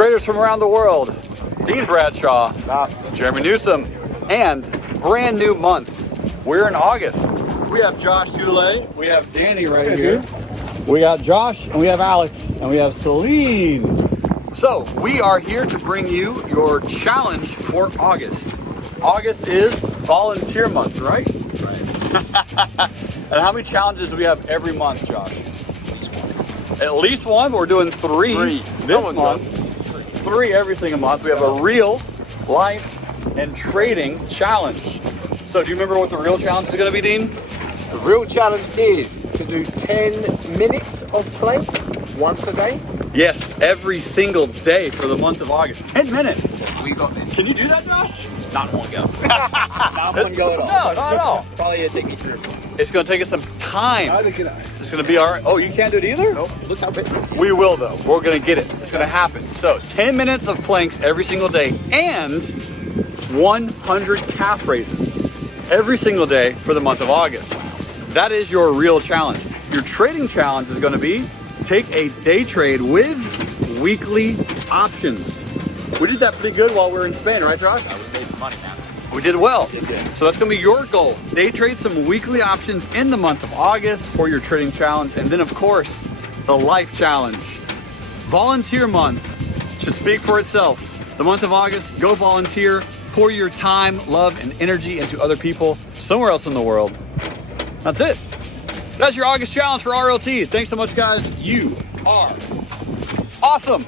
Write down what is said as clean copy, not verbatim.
traders from around the world, Dean Bradshaw, Jeremy Newsom, and brand new month. We're in August. We have Josh Goulet, we have Danny right here. We got Josh, and we have Alex, and we have Celine. So we are here to bring you your challenge for August. August is volunteer month, right? That's right. And how many challenges do we have every month, Josh? At least one. We're doing three this month. Three every single month. We have a real life and trading challenge. So do you remember what the real challenge is going to be, Dean? The real challenge is to do 10 minutes of play once a day. Yes, every single day for the month of August. 10 minutes. We got this. Can you do that, Josh? Not in one go. Not in one go at all. No, not at all. Probably gonna take me 3 or 4. It's going to take us some time. Neither can I. It's going to be our... Oh, you can't do it either? Nope. Look how big. We will, though. We're going to get it. It's going to happen. So 10 minutes of planks every single day and 100 calf raises every single day for the month of August. That is your real challenge. Your trading challenge is going to be take a day trade with weekly options. We did that pretty good while we were in Spain, right, Josh? We made some money now. We did well. So that's gonna be your goal. Day trade some weekly options in the month of August for your trading challenge. And then of course, the life challenge. Volunteer month should speak for itself. The month of August, go volunteer, pour your time, love, and energy into other people somewhere else in the world. That's it. That's your August challenge for RLT. Thanks so much, guys. You are awesome.